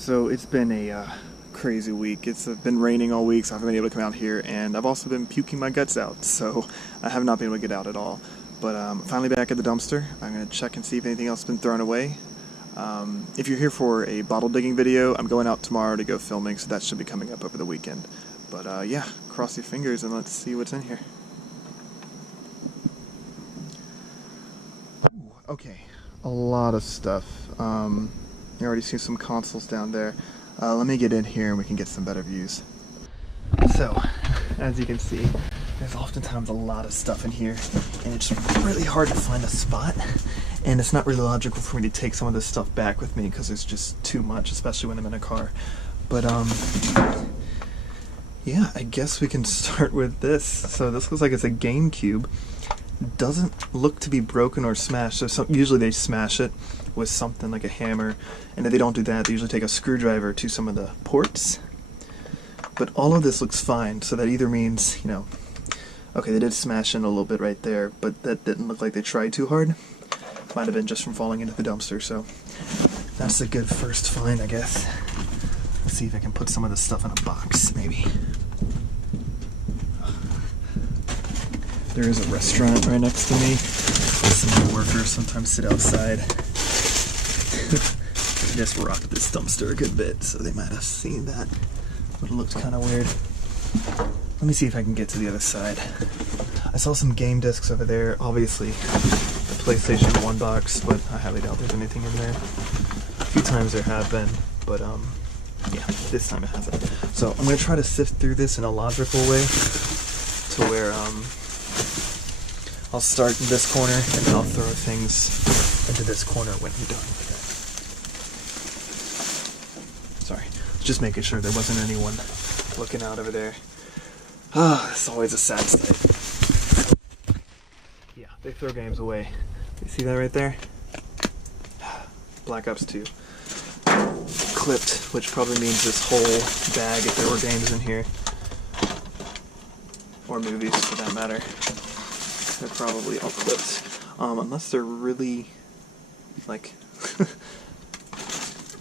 So it's been a crazy week. It's been raining all week, so I haven't been able to come out here, and I've also been puking my guts out, so I have not been able to get out at all. But finally back at the dumpster. I'm going to check and see if anything else has been thrown away. If you're here for a bottle digging video, I'm going out tomorrow to go filming, so that should be coming up over the weekend. But yeah, cross your fingers and let's see what's in here. Ooh, okay, a lot of stuff. You already see some consoles down there. Let me get in here and we can get some better views. So, as you can see, there's oftentimes a lot of stuff in here, and it's really hard to find a spot, and it's not really logical for me to take some of this stuff back with me because it's just too much, especially when I'm in a car. But yeah, I guess we can start with this. So this looks like it's a GameCube. Doesn't look to be broken or smashed. So usually they smash it with something like a hammer, and if they don't do that, they usually take a screwdriver to some of the ports. But all of this looks fine, so that either means, you know, okay, they did smash in a little bit right there, but that didn't look like they tried too hard. Might have been just from falling into the dumpster, so that's a good first find, I guess. Let's see if I can put some of this stuff in a box, maybe. There is a restaurant right next to me. Some of the workers sometimes sit outside. I just rocked this dumpster a good bit, so they might have seen that, but it looked kind of weird. Let me see if I can get to the other side. I saw some game discs over there, obviously the PlayStation 1 box, but I highly doubt there's anything in there. A few times there have been, but yeah, this time it hasn't. So I'm going to try to sift through this in a logical way to where I'll start in this corner and then I'll throw things into this corner when I'm done with it. Sorry, just making sure there wasn't anyone looking out over there. Ah, it's always a sad sight. Yeah, they throw games away. You see that right there? Black Ops 2. Clipped, which probably means this whole bag if there were games in here. Or movies, for that matter. They're probably all clipped. Unless they're really, like,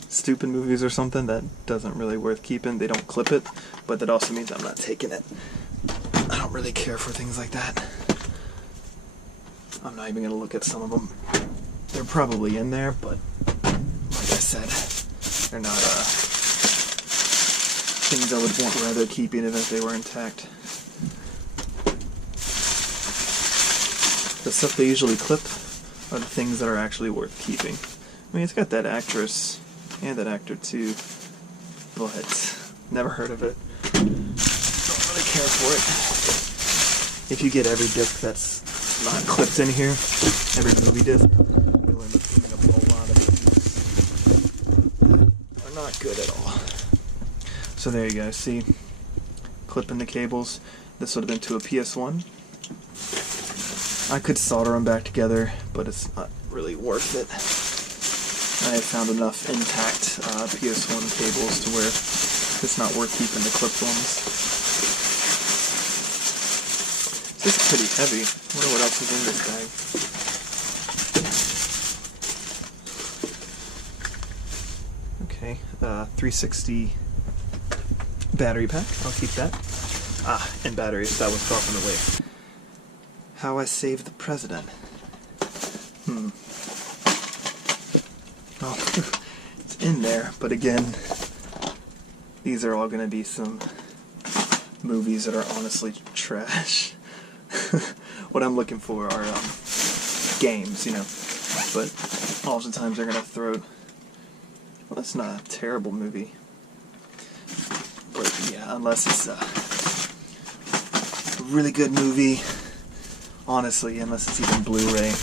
stupid movies or something that doesn't really worth keeping. They don't clip it, but that also means I'm not taking it. I don't really care for things like that. I'm not even going to look at some of them. They're probably in there, but like I said, they're not things I would want rather keeping even if they were intact. The stuff they usually clip are the things that are actually worth keeping. I mean, it's got that actress and that actor too, but never heard of it. Don't really care for it. If you get every disc that's not clipped in here, every movie disc, you'll end up picking up a whole lot of movies that are not good at all. So there you go, see? Clipping the cables. This would have been to a PS1. I could solder them back together, but it's not really worth it. I have found enough intact PS1 cables to where it's not worth keeping the clipped ones. This is pretty heavy. I wonder what else is in this bag. Okay, 360 battery pack. I'll keep that. Ah, and batteries. That was dropping away. How I Saved the President. Oh, it's in there, but again, these are all going to be some movies that are honestly trash. What I'm looking for are games, you know, but oftentimes they're going to throw... Well, that's not a terrible movie. But yeah, unless it's a really good movie... Honestly, unless it's even Blu-ray,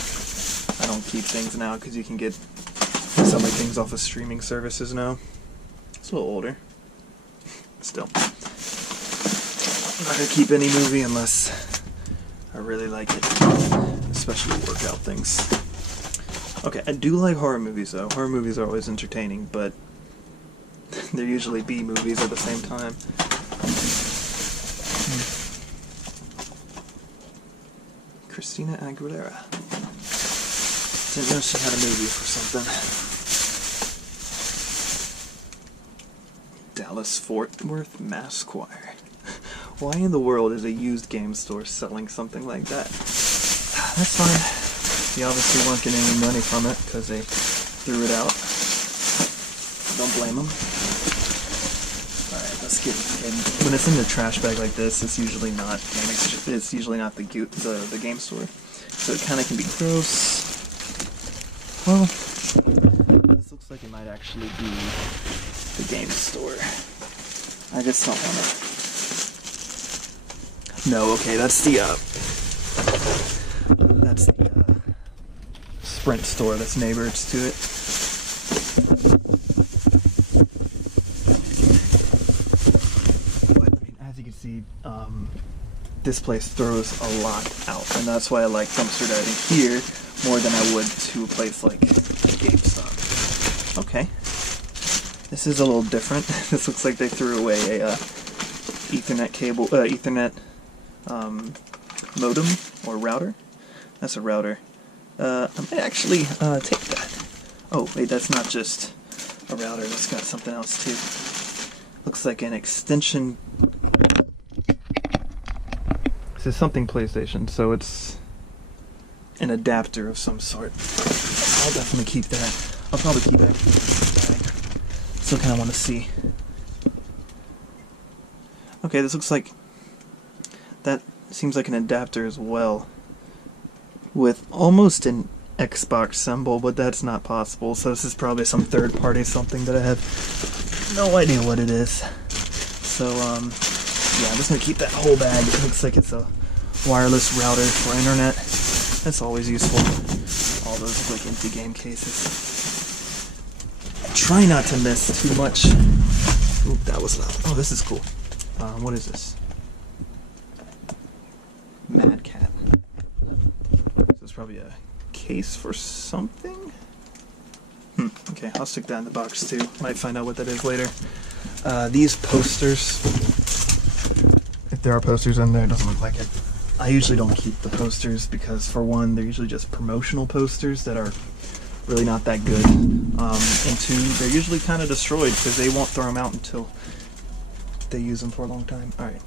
I don't keep things now because you can get so many things off of streaming services now. It's a little older. Still. I'm not going to keep any movie unless I really like it. Especially workout things. Okay, I do like horror movies though. Horror movies are always entertaining, but they're usually B movies at the same time. Christina Aguilera. Didn't know she had a movie for something. Dallas-Fort Worth Mass Choir. Why in the world is a used game store selling something like that? That's fine. They obviously weren't getting any money from it because they threw it out. Don't blame them. Alright, let's get in. When it's in the trash bag like this, it's usually not the game store. So it kind of can be gross. Well, this looks like it might actually be the game store. I just don't want to. No, okay, that's the Sprint store that's neighbors to it. But, I mean, as you can see, this place throws a lot out, and that's why I like dumpster diving here more than I would to a place like GameStop. Okay. This is a little different. This looks like they threw away a Ethernet cable, Ethernet modem or router. That's a router. I might actually take that. Oh, wait, that's not just a router. It's got something else too. Looks like an extension. This is something PlayStation, so it's an adapter of some sort. I'll definitely keep that. I'll probably keep that. Still kind of want to see. Okay, this looks like that seems like an adapter as well, with almost an Xbox symbol, but that's not possible. So this is probably some third-party something that I have no idea what it is. So yeah, I'm just gonna keep that whole bag. It looks like it's a wireless router for internet. That's always useful. All those like empty game cases. I try not to miss too much. Oop, that was loud. Oh, this is cool. What is this? Mad Cat. This is probably a case for something? Okay, I'll stick that in the box too. Might find out what that is later. These posters, if there are posters in there, it doesn't look like it. I usually don't keep the posters because, for one, they're usually just promotional posters that are really not that good. And two, they're usually kind of destroyed because they won't throw them out until they use them for a long time. Alright,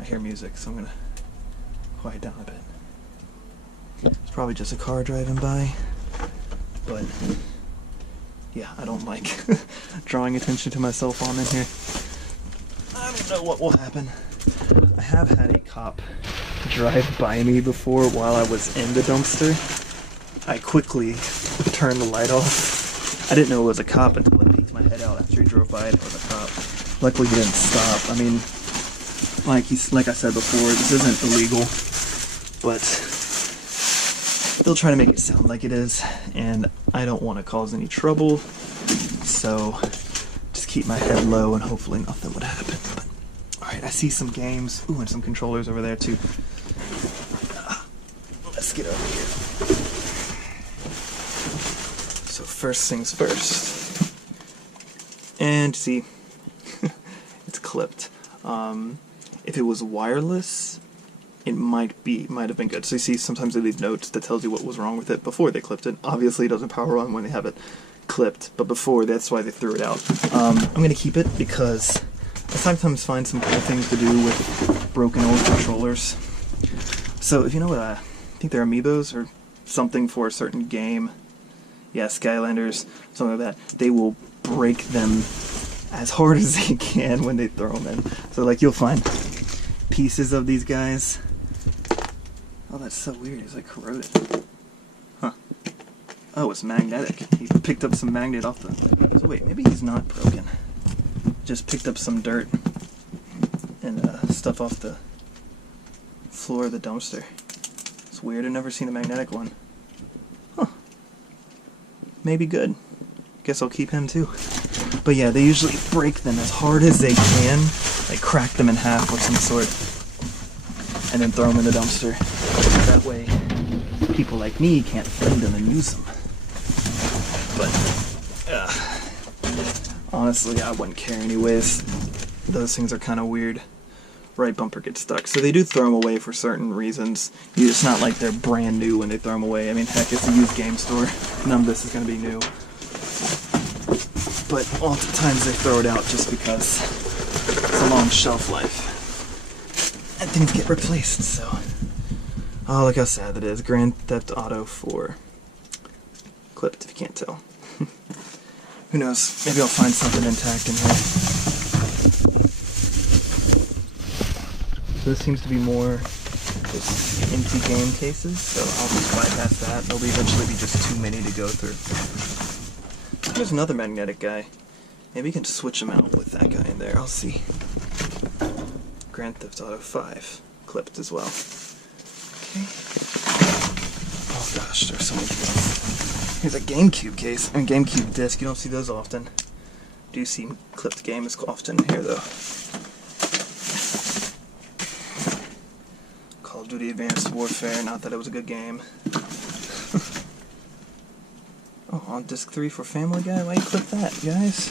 I hear music, so I'm going to quiet down a bit. It's probably just a car driving by, but yeah, I don't like drawing attention to myself on in here. I don't know what will happen. I have had a cop drive by me before while I was in the dumpster. I quickly turned the light off. I didn't know it was a cop until I peeked my head out after he drove by and it was a cop. Luckily he didn't stop. I mean, like I said before, this isn't illegal, but they'll try to make it sound like it is, and I don't want to cause any trouble, so just keep my head low and hopefully nothing would happen. But, alright, I see some games. Ooh, and some controllers over there too. Let's get over here. So first things first. And see, it's clipped. If it was wireless, it might have been good. So you see, sometimes they leave notes that tells you what was wrong with it before they clipped it. Obviously, it doesn't power on when they have it clipped, but before, that's why they threw it out. I'm going to keep it because I sometimes find some cool things to do with broken old controllers. So if you know what, I think they're amiibos or something for a certain game. Yeah, Skylanders, something like that. They will break them as hard as they can when they throw them in. So like you'll find pieces of these guys. Oh, that's so weird. It's like corroded. Huh. Oh, it's magnetic. He picked up some magnet off the... So wait, maybe he's not broken. Just picked up some dirt and stuff off the floor of the dumpster. It's weird. I've never seen a magnetic one. Huh. Maybe good. Guess I'll keep him too. But yeah, they usually break them as hard as they can. Like crack them in half or some sort. And then throw them in the dumpster. That way, people like me can't find them and use them. But, honestly, I wouldn't care anyways. Those things are kind of weird. Right bumper gets stuck. So they do throw them away for certain reasons. It's not like they're brand new when they throw them away. I mean, heck, it's a used game store. None of this is going to be new. but oftentimes they throw it out just because it's a long shelf life. And things get replaced, so. Oh, look how sad that is. Grand Theft Auto 4. Clipped, if you can't tell. Who knows? Maybe I'll find something intact in here. So this seems to be more just empty game cases, so I'll just bypass that. There'll eventually be just too many to go through. There's another magnetic guy. Maybe you can switch them out with that guy in there. I'll see. Grand Theft Auto 5. Clipped as well. Okay. Oh gosh, there's so many games. Here's a GameCube case. I mean, GameCube disc. You don't see those often. Do see clipped games often here, though. Call of Duty Advanced Warfare. Not that it was a good game. Oh, on disc 3 for Family Guy. Why you clip that, guys?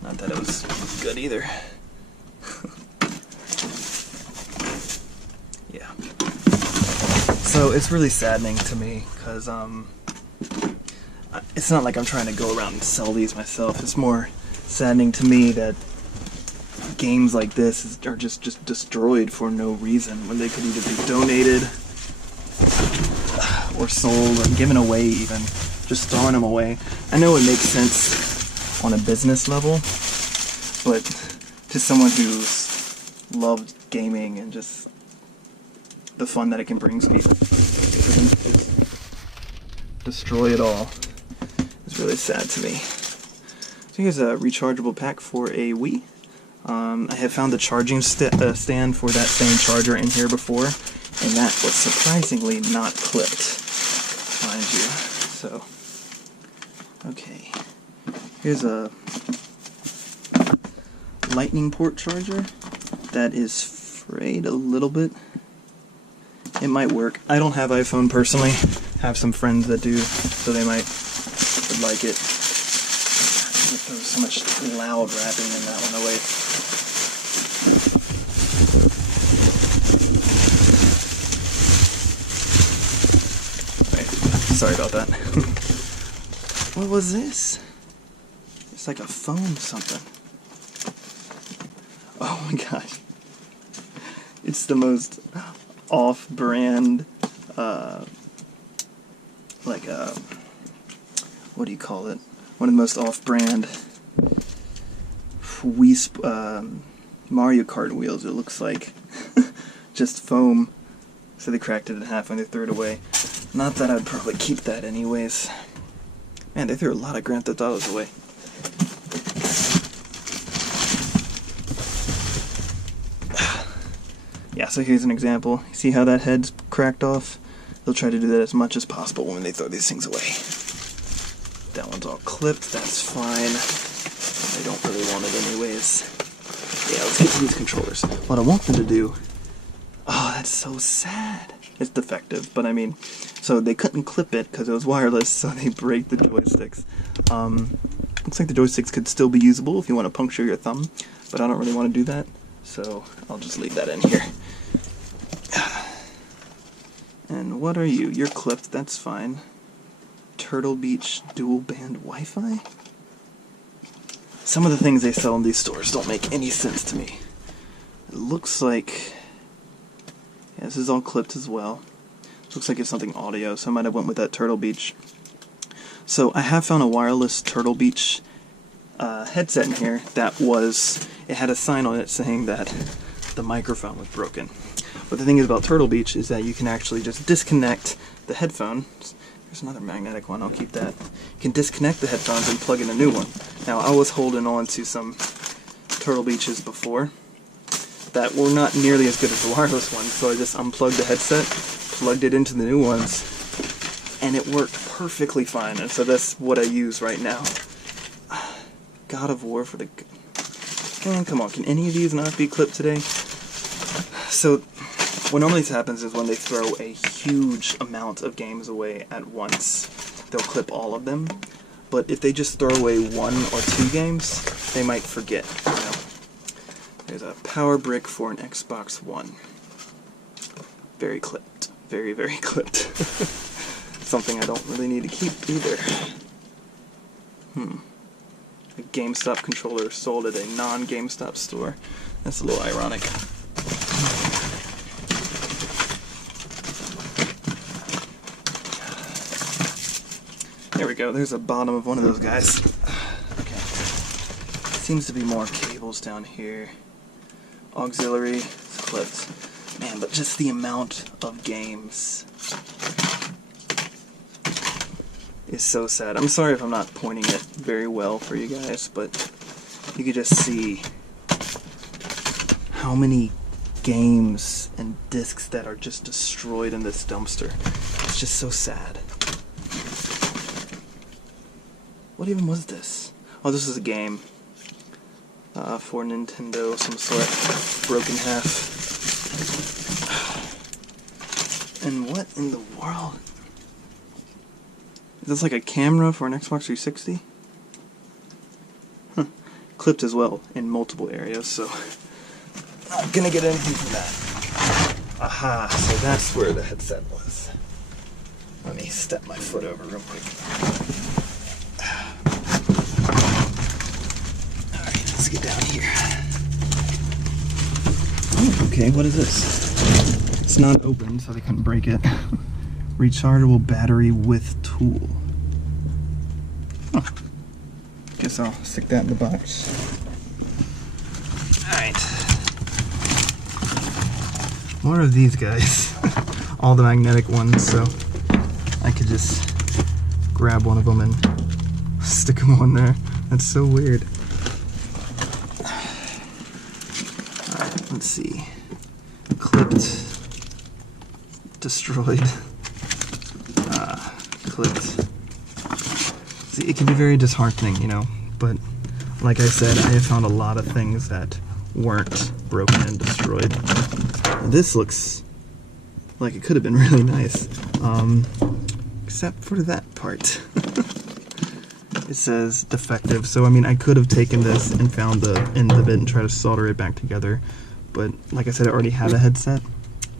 Not that it was good either. Yeah. So it's really saddening to me because it's not like I'm trying to go around and sell these myself. It's more saddening to me that games like this are just destroyed for no reason when they could either be donated or sold or given away even. Just throwing them away. I know it makes sense on a business level, but to someone who's loved gaming and just the fun that it can bring people, destroy it all. It's really sad to me. So here's a rechargeable pack for a Wii. I have found the charging stand for that same charger in here before, and that was surprisingly not clipped, mind you. So, okay. Here's a lightning port charger that is frayed a little bit. It might work. I don't have iPhone personally. Have some friends that do, so they might would like it. There was so much loud rapping in that one. Away. Sorry about that. What was this? It's like a foam something. Oh my gosh. It's the most off-brand, what do you call it? One of the most off-brand Mario Kart wheels, it looks like. Just foam. So they cracked it in half when they threw it away. Not that I'd probably keep that anyways. Man, they threw a lot of Grand Theft Autos away. Yeah, so here's an example. See how that head's cracked off? They'll try to do that as much as possible when they throw these things away. That one's all clipped, that's fine. They don't really want it anyways. Yeah, let's get to these controllers. What I want them to do... Oh, that's so sad. It's defective, but I mean... So they couldn't clip it because it was wireless, so they break the joysticks. Looks like the joysticks could still be usable if you want to puncture your thumb, but I don't really want to do that, so I'll just leave that in here. And what are you? You're clipped, that's fine. Turtle Beach dual band Wi-Fi? Some of the things they sell in these stores don't make any sense to me. It looks like... Yeah, this is all clipped as well. Looks like it's something audio, so I might have went with that Turtle Beach. So I have found a wireless Turtle Beach headset in here that was... It had a sign on it saying that the microphone was broken. But the thing is about Turtle Beach is that you can actually just disconnect the headphones. There's another magnetic one, I'll keep that. You can disconnect the headphones and plug in a new one. Now, I was holding on to some Turtle Beaches before that were not nearly as good as the wireless ones, so I just unplugged the headset, plugged it into the new ones, and it worked perfectly fine, and so that's what I use right now. God of War for the... Man, come on, can any of these not be clipped today? So, what normally happens is when they throw a huge amount of games away at once, they'll clip all of them. But if they just throw away 1 or 2 games, they might forget. You know? There's a power brick for an Xbox One. Very clipped. Very, very clipped. Something I don't really need to keep either. a GameStop controller sold at a non-GameStop store. That's a little ironic. There we go, there's the bottom of one of those guys. Okay. Seems to be more cables down here. Auxiliary, it's clipped. Man, but just the amount of games is so sad. I'm sorry if I'm not pointing it very well for you guys, but you can just see how many games and discs that are just destroyed in this dumpster. It's just so sad. What even was this? Oh, this is a game for Nintendo, some sort, broken half. And what in the world? Is this like a camera for an Xbox 360? Huh. Clipped as well in multiple areas, so not gonna get anything from that. Aha, so that's where the headset was. Let me step my foot over real quick. Alright, let's get down here. Oh, okay, what is this? It's not open, so they couldn't break it. Rechargeable battery with tool. Huh. Guess I'll stick that in the box. Alright. More of these guys. All the magnetic ones, so I could just grab one of them and stick them on there. That's so weird. Alright, let's see. Clipped. Destroyed. Clipped. See, it can be very disheartening, you know, but like I said, I have found a lot of things that weren't broken and destroyed. This looks like it could have been really nice, except for that part. It says defective, so I mean, I could have taken this and found the end of it and tried to solder it back together, but like I said, I already had a headset.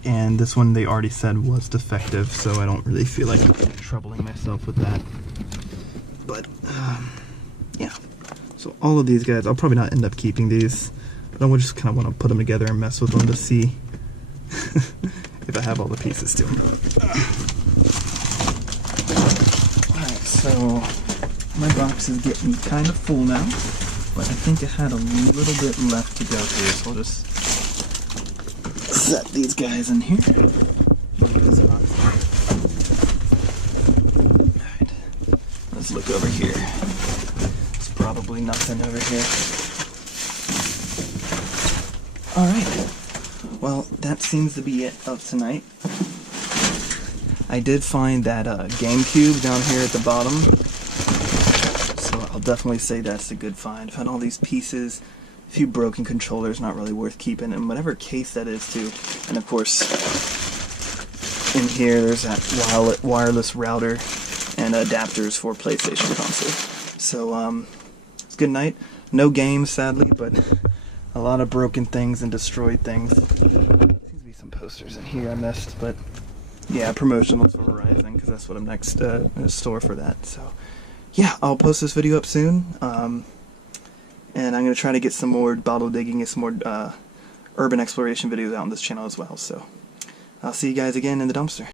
And this one they already said was defective, so I don't really feel like troubling myself with that. But, yeah. So all of these guys, I'll probably not end up keeping these, but I just kind of want to put them together and mess with them to see if I have all the pieces to them. Alright, so my box is getting kind of full now, but I think it had a little bit left to go here, so I'll just set these guys in here. Alright, let's look over here. There's probably nothing over here. Alright, well, that seems to be it of tonight. I did find that GameCube down here at the bottom, so I'll definitely say that's a good find. Found all these pieces. A few broken controllers, not really worth keeping, and whatever case that is too. And of course, in here there's that wireless router and adapters for PlayStation console. So it's a good night. No games, sadly, but a lot of broken things and destroyed things. Seems to be some posters in here I missed, but yeah, promotionals for Verizon, because that's what I'm next in a store for that. So yeah, I'll post this video up soon. And I'm going to try to get some more bottle digging and some more urban exploration videos out on this channel as well. So I'll see you guys again in the dumpster.